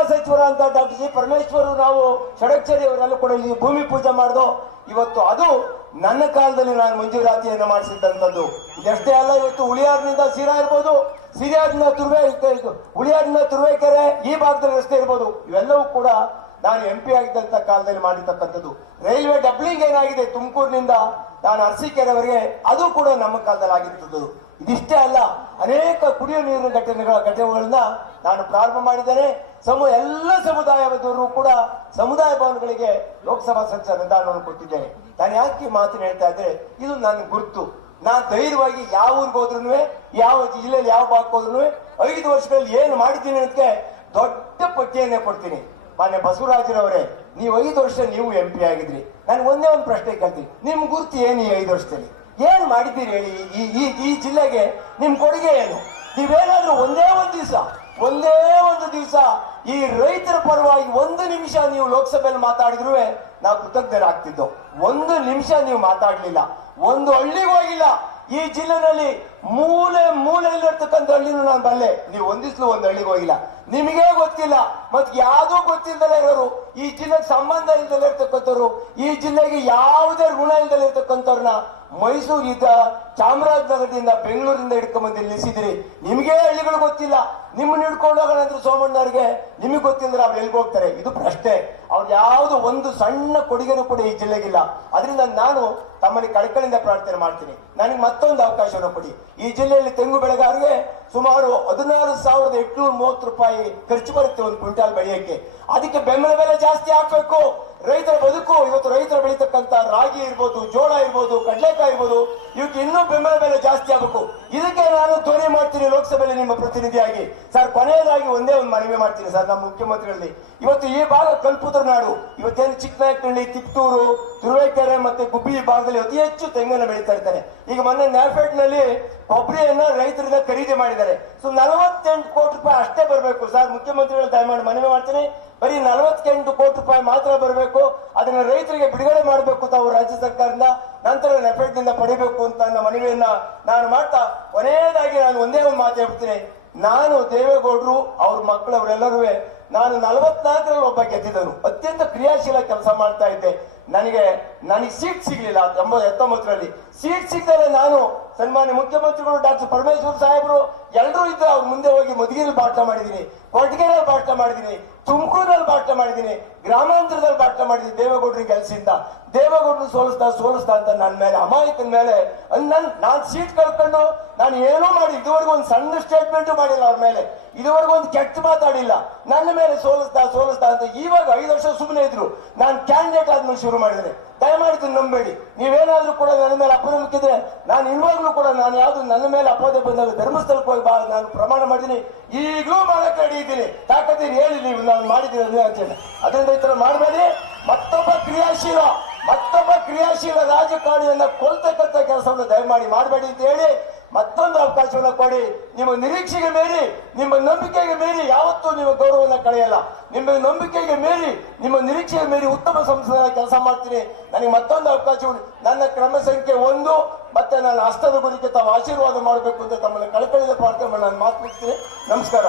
ಅಂತ doctor G Parameshwar ನಾವು ಷಡಕ್ಷರಿ ಅವರೆಲ್ಲ ಕೂಡ ಇಲ್ಲಿ ಭೂಮಿ ಪೂಜೆ ಮಾಡ್ದು ಇವತ್ತು ಅದು ನನ್ನ ಕಾಲದಲ್ಲಿ ನಾನು ಮಂಜೂರಾತಿಯನ್ನು ಮಾಡಿಸಿದ್ದಂಥದ್ದು ಇದಷ್ಟೇ ಅಲ್ಲ, ಇವತ್ತು ಉಳಿಯಾದ್ರಿಂದ ಸೀರಾ ಇರ್ಬೋದು ಸಿರಿಯಾರ್ನಿಂದ ತುರ್ವೆ ಉಳಿಯಾರ್ನಿಂದ ತುರುವೇಕೆರೆ ಈ ಭಾಗದಲ್ಲಿ ರಸ್ತೆ ಇರ್ಬೋದು. ಇವೆಲ್ಲವೂ ಕೂಡ ನಾನು ಎಂ ಪಿ ಆಗಿದ್ದಂಥ ಕಾಲದಲ್ಲಿ ಮಾಡಿರ್ತಕ್ಕಂಥದ್ದು. ರೈಲ್ವೆ ಡಬ್ಲಿಂಗ್ ಏನಾಗಿದೆ ತುಮಕೂರಿನಿಂದ ನಾನು ಅರಸೀಕೆರೆವರೆಗೆ ಅದು ಕೂಡ ನಮ್ಮ ಕಾಲದಲ್ಲಿ ಆಗಿರ್ತದ್ದು. ಇದಿಷ್ಟೇ ಅಲ್ಲ, ಅನೇಕ ಕುಡಿಯುವ ನೀರಿನ ಘಟನೆಗಳ ಘಟನೆಗಳನ್ನ ನಾನು ಪ್ರಾರಂಭ ಮಾಡಿದ್ದೇನೆ. ಸಮ, ಎಲ್ಲ ಸಮುದಾಯದವರು ಕೂಡ ಸಮುದಾಯ ಭವನಗಳಿಗೆ ಲೋಕಸಭಾ ಸದಸ್ಯ ಅನುದಾನವನ್ನು ಕೊಟ್ಟಿದ್ದೇನೆ ನಾನು ಯಾಕೆ ಮಾತು ಹೇಳ್ತಾ ಇದ್ದೆ? ಇದು ನನ್ನ ಗುರುತು. ನಾನು ಧೈರ್ಯವಾಗಿ ಯಾವ ಊರಿಗೆ ಹೋದ್ರು ಯಾವ ಜಿಲ್ಲೆಯಲ್ಲಿ ಯಾವ ಭಾಗಕ್ಕೆ ಐದು ವರ್ಷಗಳಲ್ಲಿ ಏನು ಮಾಡಿದ್ದೀನಿ ಅದಕ್ಕೆ ದೊಡ್ಡ ಪಟ್ಟಿಯನ್ನೇ ಕೊಡ್ತೀನಿ. ಮಾನ್ಯ ಬಸವರಾಜರವರೇ, ನೀವು ಐದು ವರ್ಷ ನೀವು ಎಂ ಪಿ ಆಗಿದ್ರಿ. ನಾನು ಒಂದೇ ಒಂದು ಪ್ರಶ್ನೆ ಕೇಳ್ತೀನಿ. ನಿಮ್ ಗುರುತು ಏನು ಈ ಐದು ವರ್ಷದಲ್ಲಿ? ಏನ್ ಮಾಡಿದ್ದೀರಿ ಹೇಳಿ? ಈ ಈ ಈ ಜಿಲ್ಲೆಗೆ ನಿಮ್ ಕೊಡುಗೆ ಏನು? ನೀವೇನಾದ್ರೂ ಒಂದೇ ಒಂದು ದಿವಸ, ಒಂದೇ ಒಂದು ದಿವಸ ಈ ರೈತರ ಪರವಾಗಿ ಒಂದು ನಿಮಿಷ ನೀವು ಲೋಕಸಭೆಯಲ್ಲಿ ಮಾತಾಡಿದ್ರು ನಾವು ಕೃತಜ್ಞರಾಗ್ತಿದ್ದೋ. ಒಂದು ನಿಮಿಷ ನೀವು ಮಾತಾಡ್ಲಿಲ್ಲ. ಒಂದು ಹಳ್ಳಿಗೂ ಹೋಗಿಲ್ಲ ಈ ಜಿಲ್ಲೆನಲ್ಲಿ ಮೂಲೆ ಮೂಲೆಯಲ್ಲಿರ್ತಕ್ಕಂಥ ಹಳ್ಳಿನೂ ನಾನು ಬಲ್ಲೆ. ನೀವು ಒಂದಿಸ್ಲು ಒಂದು ಹಳ್ಳಿಗೆ ಹೋಗಿಲ್ಲ. ನಿಮಗೆ ಗೊತ್ತಿಲ್ಲ ಮತ್ತೆ ಯಾವುದೂ ಗೊತ್ತಿಲ್ಲದೆ ಇರೋರು, ಈ ಜಿಲ್ಲೆಗೆ ಸಂಬಂಧ ಇಲ್ದಲೇ ಈ ಜಿಲ್ಲೆಗೆ ಯಾವುದೇ ಋಣ ಇಲ್ದಲೇ ಇರ್ತಕ್ಕಂಥವ್ರನ್ನ ಮೈಸೂರಿಂದ ಚಾಮರಾಜನಗರದಿಂದ ಬೆಂಗಳೂರಿಂದ ಹಿಡ್ಕೊಂಬಂದು ನಿಲ್ಲಿಸಿದಿರಿ ನಿಮಗೆ ಹಳ್ಳಿಗಳು ಗೊತ್ತಿಲ್ಲ. ನಿಮ್ಮನ್ನ ಹಿಡ್ಕೊಂಡು ಹೋಗೋಣ ಅಂದ್ರೆ ಸೋಮಣ್ಣವ್ರಿಗೆ ನಿಮಗೆ ಗೊತ್ತಿಲ್ಲದ್ರೆ ಅವ್ರು ಎಲ್ಲಿ ಹೋಗ್ತಾರೆ. ಇದು ಪ್ರಶ್ನೆ. ಅವ್ರು ಯಾವುದು ಒಂದು ಸಣ್ಣ ಕೊಡುಗೆನೂ ಕೂಡ ಈ ಜಿಲ್ಲೆಗಿಲ್ಲ. ಅದರಿಂದ ನಾನು ತಮ್ಮಲ್ಲಿ ಕಳಕಳಿಂದ ಪ್ರಾರ್ಥನೆ ಮಾಡ್ತೀನಿ. ನನಗೆ ಮತ್ತೊಂದು ಅವಕಾಶವನ್ನು ಕೊಡಿ. ಈ ಜಿಲ್ಲೆಯಲ್ಲಿ ತೆಂಗು ಬೆಳೆಗಾರರಿಗೆ ಸುಮಾರು ಹದಿನಾರು ಸಾವಿರದ ಎಂಟುನೂರ ಮೂವತ್ತು ರೂಪಾಯಿ ಖರ್ಚು ಬರುತ್ತೆ ಒಂದು ಕ್ವಿಂಟಾಲ್ ಬೆಳೆಯಕ್ಕೆ. ಅದಕ್ಕೆ ಬೆಂಬಲ ಬೆಲೆ ಜಾಸ್ತಿ ಹಾಕಬೇಕು. ರೈತರ ಬದುಕು, ಇವತ್ತು ರೈತರು ಬೆಳೀತಕ್ಕಂತ ರಾಗಿ ಇರ್ಬೋದು, ಜೋಳ ಇರ್ಬೋದು, ಕಡಲೆಕಾಯಿ ಇರ್ಬೋದು, ಇವಕ್ಕೆ ಇನ್ನೂ ಬೆಂಬಲ ಬೆಲೆ ಜಾಸ್ತಿ ಆಗಬೇಕು. ಇದಕ್ಕೆ ನಾನು ಧ್ವನಿ ಮಾಡ್ತೀನಿ ಲೋಕಸಭೆಯಲ್ಲಿ ನಿಮ್ಮ ಪ್ರತಿನಿಧಿಯಾಗಿ. ಸರ್, ಕೊನೆಯದಾಗಿ ಒಂದೇ ಒಂದು ಮನವಿ ಮಾಡ್ತೀನಿ ಸರ್, ನಮ್ಮ ಮುಖ್ಯಮಂತ್ರಿಗಳಲ್ಲಿ. ಇವತ್ತು ಈ ಭಾಗ ಕಲ್ಪುತ್ರ ನಾಡು. ಇವತ್ತೇನು ಚಿಕ್ಕನಾಯಕನಹಳ್ಳಿ, ತಿಪ್ತೂರು, ತುರುವೇಕೆರೆ ಮತ್ತೆ ಗುಬ್ಬಿ ಭಾಗದಲ್ಲಿ ಅತಿ ಹೆಚ್ಚು ತೆಂಗನ್ನು ಬೆಳೀತಾ ಇರ್ತಾರೆ. ಈಗ ಮೊನ್ನೆ ನ್ಯಾಫೆಟ್ನಲ್ಲಿ ಕೊಬ್ಬರಿಯನ್ನ ರೈತರಿಂದ ಖರೀದಿ ಮಾಡಿದ್ದಾರೆ. ಸೊ, ನಲವತ್ತೆಂಟು ಕೋಟಿ ರೂಪಾಯಿ ಅಷ್ಟೇ ಬರಬೇಕು. ಸರ್, ಮುಖ್ಯಮಂತ್ರಿಗಳು ದಯಮಾಡಿ ಮನವಿ ಮಾಡ್ತೀನಿ. ಬರೀ ನಲವತ್ತೆಂಟು ಕೋಟಿ ರೂಪಾಯಿ ಮಾತ್ರ ಬರಬೇಕು, ಅದನ್ನ ರೈತರಿಗೆ ಬಿಡುಗಡೆ ಮಾಡಬೇಕು ತಾವು ರಾಜ್ಯ ಸರ್ಕಾರದಿಂದ, ನಂತರ ನೆಫೆಡ್ನಿಂದ ಪಡಿಬೇಕು ಅಂತ ನನ್ನ ಮನವಿಯನ್ನ ನಾನು ಮಾಡ್ತಾ, ಕೊನೆಯದಾಗಿ ನಾನು ಒಂದೇ ಒಂದು ಮಾತು ಹೇಳ್ತೀನಿ. ನಾನು ದೇವೇಗೌಡರು, ಅವ್ರ ಮಕ್ಕಳವರೆಲ್ಲರೂ ನಾನು ನಲವತ್ನಾಲ್ಕರಲ್ಲಿ ಒಬ್ಬ ಗೆದ್ದಿದ್ದನು. ಅತ್ಯಂತ ಕ್ರಿಯಾಶೀಲ ಕೆಲಸ ಮಾಡ್ತಾ ಇದ್ದೆ. ನನಗೆ ನನಗೆ ಸೀಟ್ ಸಿಗಲಿಲ್ಲ. ಎಂಬ, ಹತ್ತೊಂಬತ್ತರಲ್ಲಿ. ಸೀಟ್ ಸಿಗ್ತಾರೆ ನಾನು ಸನ್ಮಾನ್ಯ ಮುಖ್ಯಮಂತ್ರಿಗಳು ಡಾಕ್ಟರ್ ಪರಮೇಶ್ವರ್ ಸಾಹೇಬರು ಎಲ್ಲರೂ ಇದ್ರು ಅವ್ರ ಮುಂದೆ ಹೋಗಿ ಮಧುಗಿರಿ ಭಾಷಣ ಮಾಡಿದ್ದೀನಿ. ಕೊಟ್ಟಿಗೆಯಲ್ಲಿ ಭಾಷಣ ಮಾಡಿದ್ದೀನಿ. ತುಮಕೂರಲ್ಲಿ ಭಾಷಣ ಮಾಡಿದ್ದೀನಿ. ಗ್ರಾಮಾಂತರದಲ್ಲಿ ಭಾಷಣ ಮಾಡಿದ್ದೀನಿ. ದೇವೇಗೌಡರಿಗೆ ಗೆಲ್ಸಿಂದ. ದೇವೇಗೌಡರು ಸೋಲಿಸ್ತಾ ಸೋಲಿಸ್ತಾ ಅಂತ ನನ್ನ ಮೇಲೆ, ಅಮಾಯಕನ ಮೇಲೆ ನನ್ನ ನಾನು ಸೀಟ್ ಕಳ್ಕೊಂಡು ನಾನು ಏನೂ ಮಾಡಿ, ಇದುವರೆಗೂ ಒಂದು ಸಣ್ಣ ಸ್ಟೇಟ್ಮೆಂಟು ಮಾಡಿಲ್ಲ ಅವ್ರ ಮೇಲೆ. ಇದುವರೆಗೂ ಒಂದು ಕೆಟ್ಟ ಮಾತಾಡಿಲ್ಲ. ನನ್ನ ಮೇಲೆ ಸೋಲಿಸ್ತಾ ಸೋಲಿಸ್ತಾ ಅಂತ ಇವಾಗ ಐದು ವರ್ಷ ಸುಮ್ಮನೆ ಇದ್ರು. ನಾನು ಕ್ಯಾಂಡಿಡೇಟ್ ಆದ್ಮೇಲೆ ಶುರು ಮಾಡಿದ್ರೆ ದಯಮಾಡಿ ಇದನ್ನ ನಂಬೇಡಿ. ನೀವೇನಾದ್ರೂ ಕೂಡ ನನ್ನ ಮೇಲೆ ಅಪನಂಬಿಕೆ ಇದ್ರೆ ನಾನು ಇನ್ವಾಗ್ಲೂ ಕೂಡ ನಾನು ಯಾವ್ದು ನನ್ನ ಮೇಲೆ ಅಪೋದೆ ಬಂದಾಗ ಧರ್ಮಸ್ಥಳಕ್ಕೆ ಹೋಗಿ ಬಾ, ನಾನು ಪ್ರಮಾಣ ಮಾಡಿದ್ದೀನಿ. ಈಗಲೂ ಮಾಡಕ್ಕೆ ಇದ್ದೀನಿ ತಾಕತ್ತೀರಿ ಹೇಳಿ ನೀವು ನಾನು ಮಾಡಿದ್ದೀನಿ ಅಂತೇಳಿ ಅದರಿಂದ ಈ ತರ ಮಾಡಬೇಡಿ. ಮತ್ತೊಬ್ಬ ಕ್ರಿಯಾಶೀಲ ಮತ್ತೊಬ್ಬ ಕ್ರಿಯಾಶೀಲ ರಾಜಕಾರಣಿಯನ್ನ ಕೊಲ್ತಕ್ಕಂಥ ಕೆಲಸವನ್ನು ದಯಮಾಡಿ ಮಾಡಬೇಡಿ ಅಂತ ಹೇಳಿ ಮತ್ತೊಂದು ಅವಕಾಶವನ್ನು ಕೊಡಿ. ನಿಮ್ಮ ನಿರೀಕ್ಷೆಗೆ ಮೀರಿ, ನಿಮ್ಮ ನಂಬಿಕೆಗೆ ಮೀರಿ ಯಾವತ್ತೂ ನಿಮ್ಮ ಗೌರವವನ್ನು ಕಳೆಯಲ್ಲ. ನಿಮ್ಮ ನಂಬಿಕೆಗೆ ಮೀರಿ, ನಿಮ್ಮ ನಿರೀಕ್ಷೆಗೆ ಮೀರಿ ಉತ್ತಮ ಸಂಸ್ಥೆಯ ಕೆಲಸ ಮಾಡ್ತೀನಿ. ನನಗೆ ಮತ್ತೊಂದು ಅವಕಾಶ. ನನ್ನ ಕ್ರಮ ಸಂಖ್ಯೆ ಒಂದು. ಮತ್ತೆ ನನ್ನ ಹಸ್ತದ ಗುರಿಗೆ ತಾವು ಆಶೀರ್ವಾದ ಮಾಡಬೇಕು ಅಂತ ತಮ್ಮನ್ನು ಕಳಕಳಿದ ಪ್ರಾರ್ಥನೆ ನಾನು ಮಾತು ನಮಸ್ಕಾರ.